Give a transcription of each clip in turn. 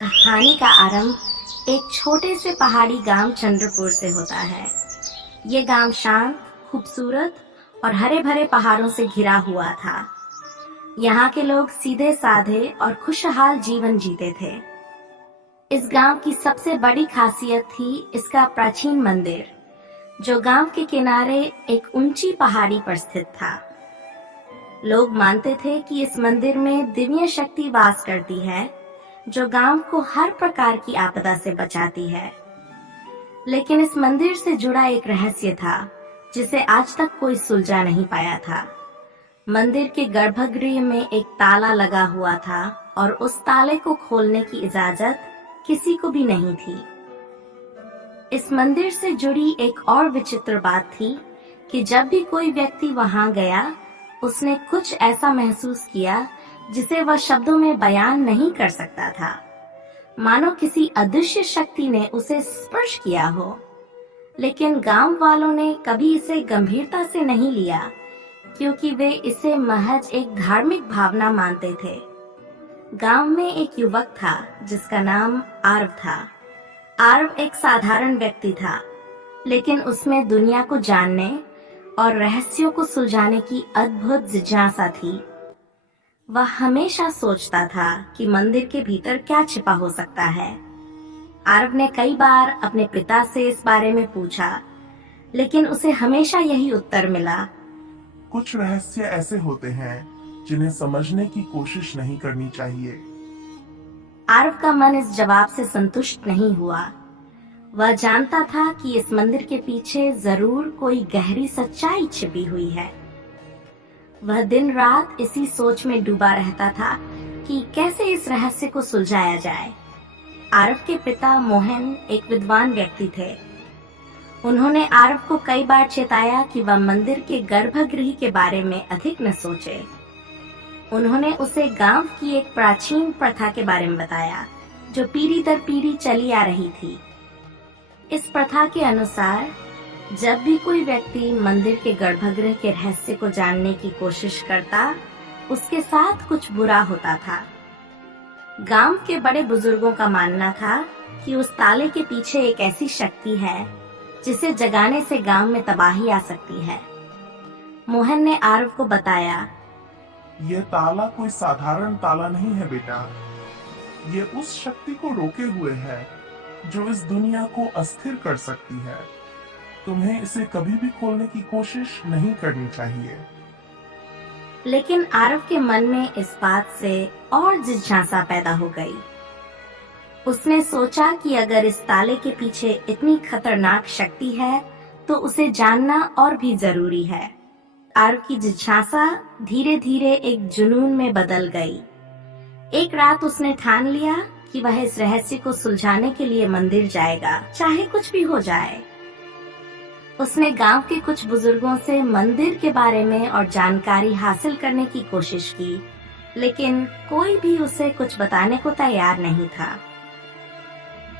कहानी का आरंभ एक छोटे से पहाड़ी गांव चंद्रपुर से होता है। ये गांव शांत, खूबसूरत और हरे भरे पहाड़ों से घिरा हुआ था। यहाँ के लोग सीधे साधे और खुशहाल जीवन जीते थे। इस गांव की सबसे बड़ी खासियत थी इसका प्राचीन मंदिर, जो गांव के किनारे एक ऊंची पहाड़ी पर स्थित था। लोग मानते थे कि इस मंदिर में दिव्य शक्ति वास करती है, जो गांव को हर प्रकार की आपदा से बचाती है। लेकिन इस मंदिर से जुड़ा एक रहस्य था, जिसे आज तक कोई सुलझा नहीं पाया था। मंदिर के गर्भगृह में एक ताला लगा हुआ था और उस ताले को खोलने की इजाजत किसी को भी नहीं थी। इस मंदिर से जुड़ी एक और विचित्र बात थी कि जब भी कोई व्यक्ति वहां गया, उसने कुछ ऐसा महसूस किया जिसे वह शब्दों में बयान नहीं कर सकता था, मानो किसी अदृश्य शक्ति ने उसे स्पर्श किया हो। लेकिन गांव वालों ने कभी इसे गंभीरता से नहीं लिया, क्योंकि वे इसे महज एक धार्मिक भावना मानते थे। गांव में एक युवक था जिसका नाम आरव था। आरव एक साधारण व्यक्ति था, लेकिन उसमें दुनिया को जानने और रहस्यों को सुलझाने की अद्भुत जिज्ञासा थी। वह हमेशा सोचता था कि मंदिर के भीतर क्या छिपा हो सकता है। आरव ने कई बार अपने पिता से इस बारे में पूछा, लेकिन उसे हमेशा यही उत्तर मिला, कुछ रहस्य ऐसे होते हैं जिन्हें समझने की कोशिश नहीं करनी चाहिए। आरव का मन इस जवाब से संतुष्ट नहीं हुआ। वह जानता था कि इस मंदिर के पीछे जरूर कोई गहरी सच्चाई छिपी हुई है। वह दिन रात इसी सोच में डूबा रहता था कि कैसे इस रहस्य को सुलझाया जाए। आरव के पिता मोहन एक विद्वान व्यक्ति थे। उन्होंने आरव को कई बार चेताया कि वह मंदिर के गर्भगृह के बारे में अधिक न सोचे। उन्होंने उसे गांव की एक प्राचीन प्रथा के बारे में बताया, जो पीढ़ी दर पीढ़ी चली आ रही थी। इस प्रथा के अनुसार जब भी कोई व्यक्ति मंदिर के गर्भगृह के रहस्य को जानने की कोशिश करता, उसके साथ कुछ बुरा होता था। गांव के बड़े बुजुर्गों का मानना था कि उस ताले के पीछे एक ऐसी शक्ति है जिसे जगाने से गांव में तबाही आ सकती है। मोहन ने आरव को बताया, यह ताला कोई साधारण ताला नहीं है बेटा। ये उस शक्ति को रोके हुए है जो इस दुनिया को अस्थिर कर सकती है। तुम्हें इसे कभी भी खोलने की कोशिश नहीं करनी चाहिए। लेकिन आरव के मन में इस बात से और जिज्ञासा पैदा हो गई। उसने सोचा कि अगर इस ताले के पीछे इतनी खतरनाक शक्ति है, तो उसे जानना और भी जरूरी है। आरव की जिज्ञासा धीरे धीरे एक जुनून में बदल गई। एक रात उसने ठान लिया कि वह इस रहस्य को सुलझाने के लिए मंदिर जाएगा, चाहे कुछ भी हो जाए। उसने गांव के कुछ बुजुर्गों से मंदिर के बारे में और जानकारी हासिल करने की कोशिश की, लेकिन कोई भी उसे कुछ बताने को तैयार नहीं था।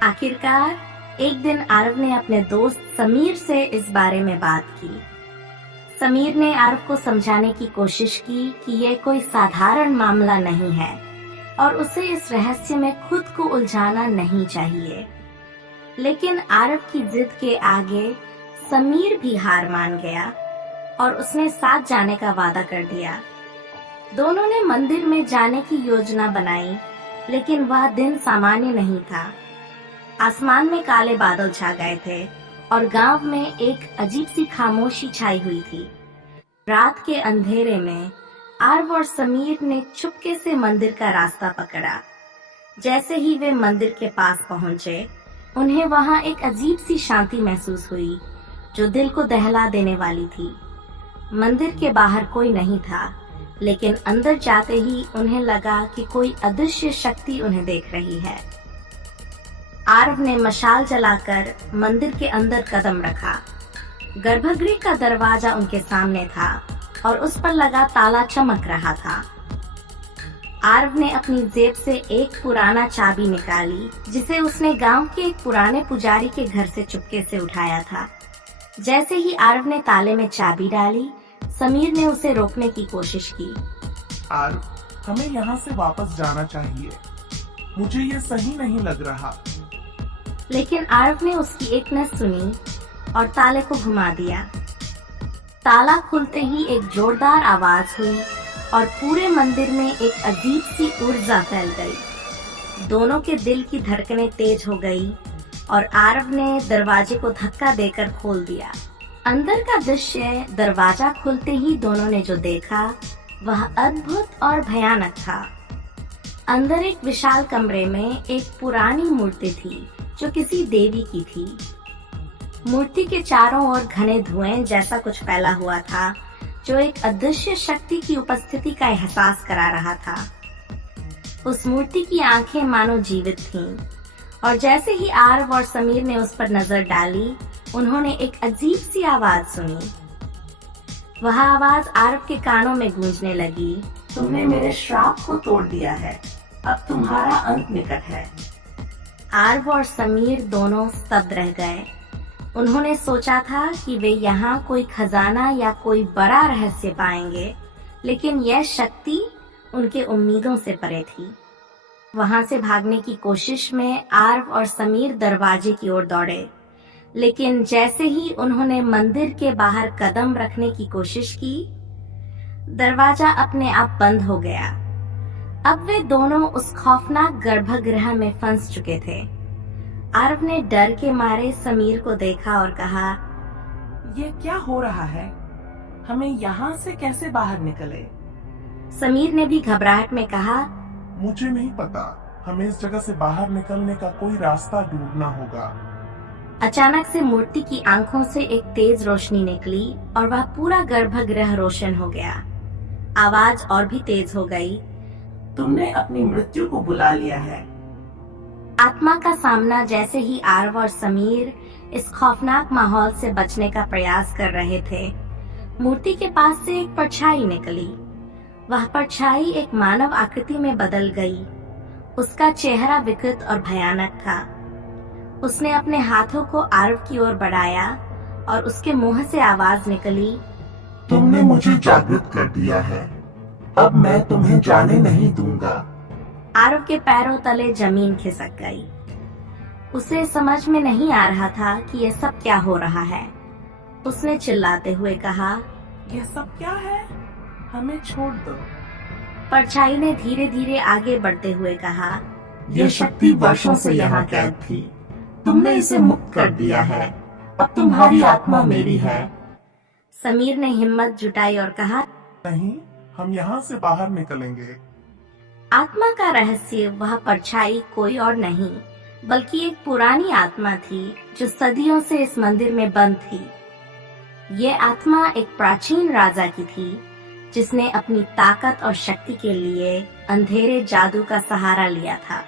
आखिरकार एक दिन आरव ने अपने दोस्त समीर से इस बारे में बात की। समीर ने आरव को समझाने की कोशिश की कि यह कोई साधारण मामला नहीं है और उसे इस रहस्य में खुद को उलझाना नहीं चाहिए। लेकिन आरव की जिद के आगे समीर भी हार मान गया और उसने साथ जाने का वादा कर दिया। दोनों ने मंदिर में जाने की योजना बनाई, लेकिन वह दिन सामान्य नहीं था। आसमान में काले बादल छा गए थे और गांव में एक अजीब सी खामोशी छाई हुई थी। रात के अंधेरे में आरव और समीर ने चुपके से मंदिर का रास्ता पकड़ा। जैसे ही वे मंदिर के पास पहुंचे, उन्हें वहां एक अजीब सी शांति महसूस हुई, जो दिल को दहला देने वाली थी। मंदिर के बाहर कोई नहीं था, लेकिन अंदर जाते ही उन्हें लगा कि कोई अदृश्य शक्ति उन्हें देख रही है। आरव ने मशाल जलाकर मंदिर के अंदर कदम रखा। गर्भगृह का दरवाजा उनके सामने था और उस पर लगा ताला चमक रहा था। आरव ने अपनी जेब से एक पुराना चाबी निकाली, जिसे उसने गांव के एक पुराने पुजारी के घर से चुपके से उठाया था। जैसे ही आरव ने ताले में चाबी डाली, समीर ने उसे रोकने की कोशिश की। आरव, हमें यहाँ से वापस जाना चाहिए। मुझे ये सही नहीं लग रहा। लेकिन आरव ने उसकी एक न सुनी और ताले को घुमा दिया। ताला खुलते ही एक जोरदार आवाज हुई और पूरे मंदिर में एक अजीब सी ऊर्जा फैल गई। दोनों के दिल की धड़कनें तेज हो गई और आरव ने दरवाजे को धक्का देकर खोल दिया। अंदर का दृश्य दरवाजा खुलते ही दोनों ने जो देखा वह अद्भुत और भयानक था। अंदर एक विशाल कमरे में एक पुरानी मूर्ति थी जो किसी देवी की थी। मूर्ति के चारों ओर घने धुएं जैसा कुछ फैला हुआ था जो एक अदृश्य शक्ति की उपस्थिति का एहसास करा रहा था। उस मूर्ति की आंखें मानो जीवित थीं और जैसे ही आरव और समीर ने उस पर नजर डाली उन्होंने एक अजीब सी आवाज सुनी। वह आवाज आरव के कानों में गूंजने लगी, तुमने मेरे श्राप को तोड़ दिया है, अब तुम्हारा अंत निकट है। आरव और समीर दोनों स्तब्ध रह गए। उन्होंने सोचा था कि वे यहाँ कोई खजाना या कोई बड़ा रहस्य पाएंगे, लेकिन यह शक्ति उनके उम्मीदों से परे थी। वहां से भागने की कोशिश में आरव और समीर दरवाजे की ओर दौड़े, लेकिन जैसे ही उन्होंने मंदिर के बाहर कदम रखने की कोशिश की, दरवाजा अपने आप बंद हो गया। अब वे दोनों उस खौफनाक गर्भगृह में फंस चुके थे। आरव ने डर के मारे समीर को देखा और कहा, ये क्या हो रहा है? हमें यहाँ से कैसे बाहर निकले? समीर ने भी घबराहट में कहा, मुझे नहीं पता, हमें इस जगह से बाहर निकलने का कोई रास्ता ढूंढना होगा। अचानक से मूर्ति की आंखों से एक तेज रोशनी निकली और वह पूरा गर्भगृह रोशन हो गया। आवाज और भी तेज हो गई, तुमने अपनी मृत्यु को बुला लिया है। आत्मा का सामना जैसे ही आरव और समीर इस खौफनाक माहौल से बचने का प्रयास कर रहे थे, मूर्ति के पास से एक परछाई निकली। वह परछाई एक मानव आकृति में बदल गई। उसका चेहरा विकृत और भयानक था। उसने अपने हाथों को आरव की ओर बढ़ाया और उसके मुंह से आवाज निकली, तुमने मुझे जागृत कर दिया है, अब मैं तुम्हें जाने नहीं दूंगा। आरव के पैरों तले जमीन खिसक गई। उसे समझ में नहीं आ रहा था कि यह सब क्या हो रहा है। उसने चिल्लाते हुए कहा, यह सब क्या है? हमें छोड़ दो। परछाई ने धीरे धीरे आगे बढ़ते हुए कहा, यह शक्ति वर्षों से यहाँ कैद थी, तुमने इसे मुक्त कर दिया है, अब तुम्हारी आत्मा मेरी है। समीर ने हिम्मत जुटाई और कहा, नहीं, हम यहाँ से बाहर निकलेंगे। आत्मा का रहस्य वह परछाई कोई और नहीं बल्कि एक पुरानी आत्मा थी जो सदियों से इस मंदिर में बंद थी। ये आत्मा एक प्राचीन राजा की थी जिसने अपनी ताकत और शक्ति के लिए अंधेरे जादू का सहारा लिया था।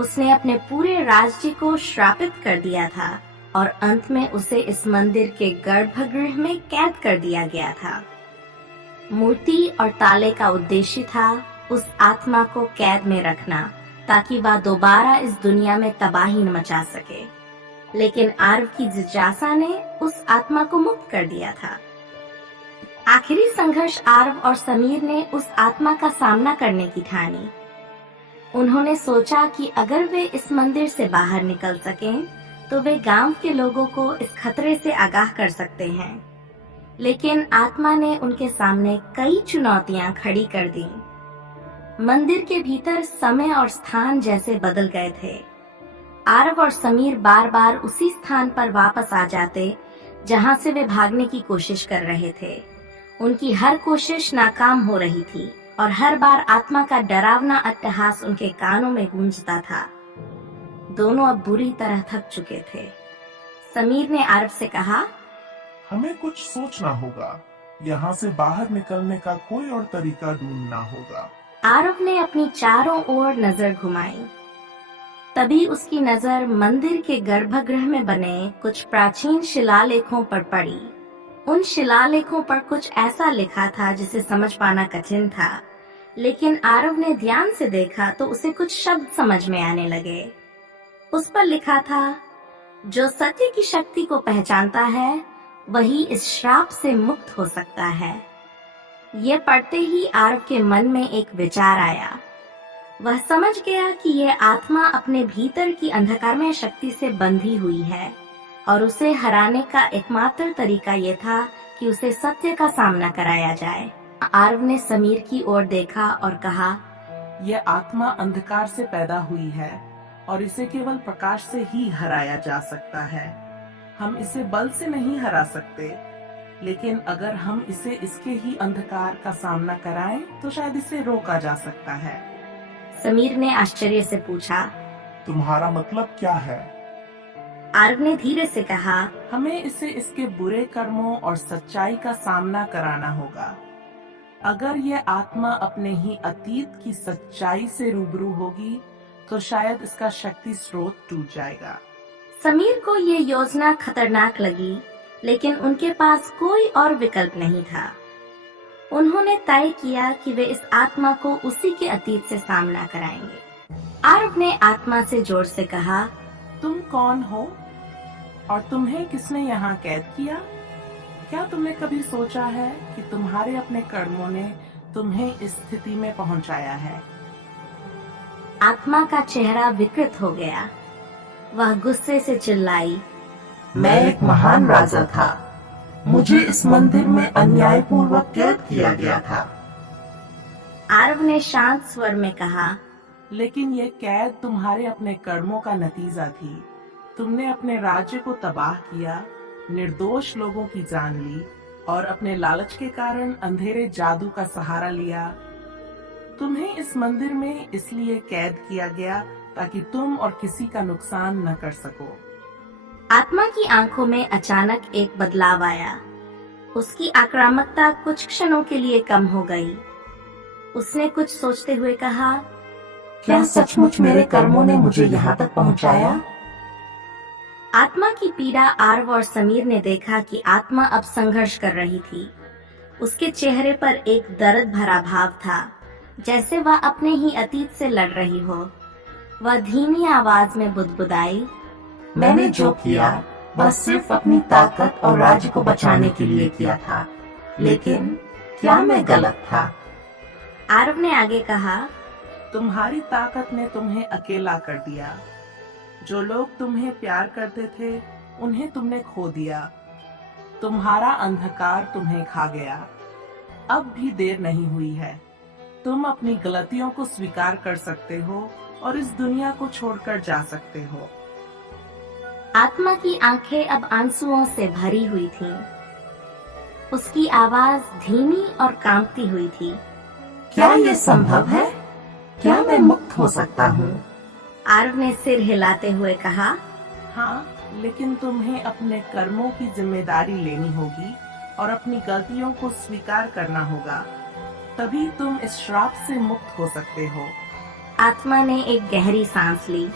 उसने अपने पूरे राज्य को श्रापित कर दिया था और अंत में उसे इस मंदिर के गर्भगृह में कैद कर दिया गया था। मूर्ति और ताले का उद्देश्य था उस आत्मा को कैद में रखना ताकि वह दोबारा इस दुनिया में तबाही न मचा सके, लेकिन आरव की जिज्ञासा ने उस आत्मा को मुक्त कर दिया था। आखिरी संघर्ष आरव और समीर ने उस आत्मा का सामना करने की ठानी। उन्होंने सोचा कि अगर वे इस मंदिर से बाहर निकल सकें तो वे गांव के लोगों को इस खतरे से आगाह कर सकते हैं, लेकिन आत्मा ने उनके सामने कई चुनौतियां खड़ी कर दी। मंदिर के भीतर समय और स्थान जैसे बदल गए थे। आरव और समीर बार बार उसी स्थान पर वापस आ जाते जहां से वे भागने की कोशिश कर रहे थे। उनकी हर कोशिश नाकाम हो रही थी और हर बार आत्मा का डरावना अट्टहास उनके कानों में गूंजता था। दोनों अब बुरी तरह थक चुके थे। समीर ने आरव से कहा, हमें कुछ सोचना होगा, यहाँ से बाहर निकलने का कोई और तरीका ढूंढना होगा। आरव ने अपनी चारों ओर नजर घुमाई। तभी उसकी नजर मंदिर के गर्भगृह में बने कुछ प्राचीन शिलालेखों पर पड़ी। उन शिलालेखों पर कुछ ऐसा लिखा था जिसे समझ पाना कठिन था, लेकिन आरव ने ध्यान से देखा तो उसे कुछ शब्द समझ में आने लगे। उस पर लिखा था, जो सत्य की शक्ति को पहचानता है वही इस श्राप से मुक्त हो सकता है। ये पढ़ते ही आरव के मन में एक विचार आया। वह समझ गया कि यह आत्मा अपने भीतर की अंधकारमय शक्ति से बंधी हुई है और उसे हराने का एकमात्र तरीका यह था कि उसे सत्य का सामना कराया जाए। आरव ने समीर की ओर देखा और कहा, यह आत्मा अंधकार से पैदा हुई है और इसे केवल प्रकाश से ही हराया जा सकता है। हम इसे बल से नहीं हरा सकते, लेकिन अगर हम इसे इसके ही अंधकार का सामना कराएं तो शायद इसे रोका जा सकता है। समीर ने आश्चर्य से पूछा, तुम्हारा मतलब क्या है? आरव ने धीरे से कहा, हमें इसे इसके बुरे कर्मों और सच्चाई का सामना कराना होगा। अगर यह आत्मा अपने ही अतीत की सच्चाई से रूबरू होगी तो शायद इसका शक्ति स्रोत टूट जाएगा। समीर को ये योजना खतरनाक लगी, लेकिन उनके पास कोई और विकल्प नहीं था। उन्होंने तय किया कि वे इस आत्मा को उसी के अतीत से सामना कराएंगे। आरव ने आत्मा से जोर से कहा, तुम कौन हो और तुम्हें किसने यहाँ कैद किया? क्या तुमने कभी सोचा है कि तुम्हारे अपने कर्मों ने तुम्हें इस स्थिति में पहुँचाया है? आत्मा का चेहरा विकृत हो गया। वह गुस्से से चिल्लाई, मैं एक महान राजा था। मुझे इस मंदिर में अन्यायपूर्वक कैद किया गया था। आरव ने शांत स्वर में कहा, लेकिन ये कैद तुम्हारे अपने कर्मों का नतीजा थी। तुमने अपने राज्य को तबाह किया, निर्दोष लोगों की जान ली और अपने लालच के कारण अंधेरे जादू का सहारा लिया। तुम्हें इस मंदिर में इसलिए कैद किया गया ताकि तुम और किसी का नुकसान न कर सको। आत्मा की आंखों में अचानक एक बदलाव आया। उसकी आक्रामकता कुछ क्षणों के लिए कम हो गई। उसने कुछ सोचते हुए कहा, क्या सचमुच मेरे कर्मों ने मुझे यहाँ तक पहुँचाया? आत्मा की पीड़ा आरव और समीर ने देखा कि आत्मा अब संघर्ष कर रही थी। उसके चेहरे पर एक दर्द भरा भाव था, जैसे वह अपने ही अतीत से लड़ रही हो। वह धीमी आवाज में बुदबुदाई, मैंने जो किया वह सिर्फ अपनी ताकत और राज्य को बचाने के लिए किया था, लेकिन क्या मैं गलत था? आरव ने आगे कहा, तुम्हारी ताकत ने तुम्हें अकेला कर दिया। जो लोग तुम्हें प्यार करते थे उन्हें तुमने खो दिया। तुम्हारा अंधकार तुम्हें खा गया। अब भी देर नहीं हुई है। तुम अपनी गलतियों को स्वीकार कर सकते हो और इस दुनिया को छोड़कर जा सकते हो। आत्मा की आंखें अब आंसुओं से भरी हुई थीं। उसकी आवाज धीमी और कांपती हुई थी। क्या ये संभव है? क्या मैं मुक्त हो सकता हूँ? आरव ने सिर हिलाते हुए कहा, हाँ, लेकिन तुम्हें अपने कर्मों की जिम्मेदारी लेनी होगी और अपनी गलतियों को स्वीकार करना होगा। तभी तुम इस श्राप से मुक्त हो सकते हो। आत्मा ने एक गहरी सांस ली।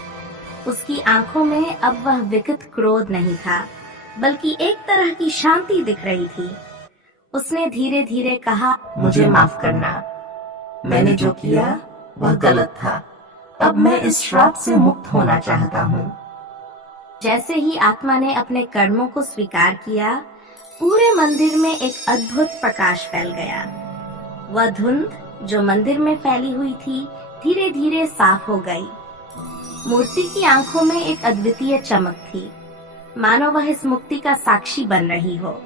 उसकी आंखों में अब वह विकृत क्रोध नहीं था, बल्कि एक तरह की शांति दिख रही थी। उसने धीरे धीरे कहा, मुझे माफ करना। मैंने जो किया वह गलत था। अब मैं इस श्राप से मुक्त होना चाहता हूँ। जैसे ही आत्मा ने अपने कर्मों को स्वीकार किया, पूरे मंदिर में एक अद्भुत प्रकाश फैल गया। वह धुंध जो मंदिर में फैली हुई थी, धीरे धीरे साफ हो गई। मूर्ति की आंखों में एक अद्वितीय चमक थी, मानो वह इस मुक्ति का साक्षी बन रही हो।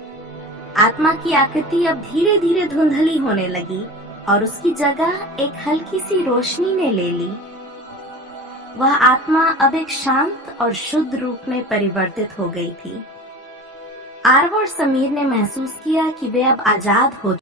आत्मा की आकृति अब धीरे धीरे धुंधली होने लगी और उसकी जगह एक हल्की सी रोशनी ने ले ली। वह आत्मा अब एक शांत और शुद्ध रूप में परिवर्तित हो गई थी। आरव और समीर ने महसूस किया कि वे अब आजाद हो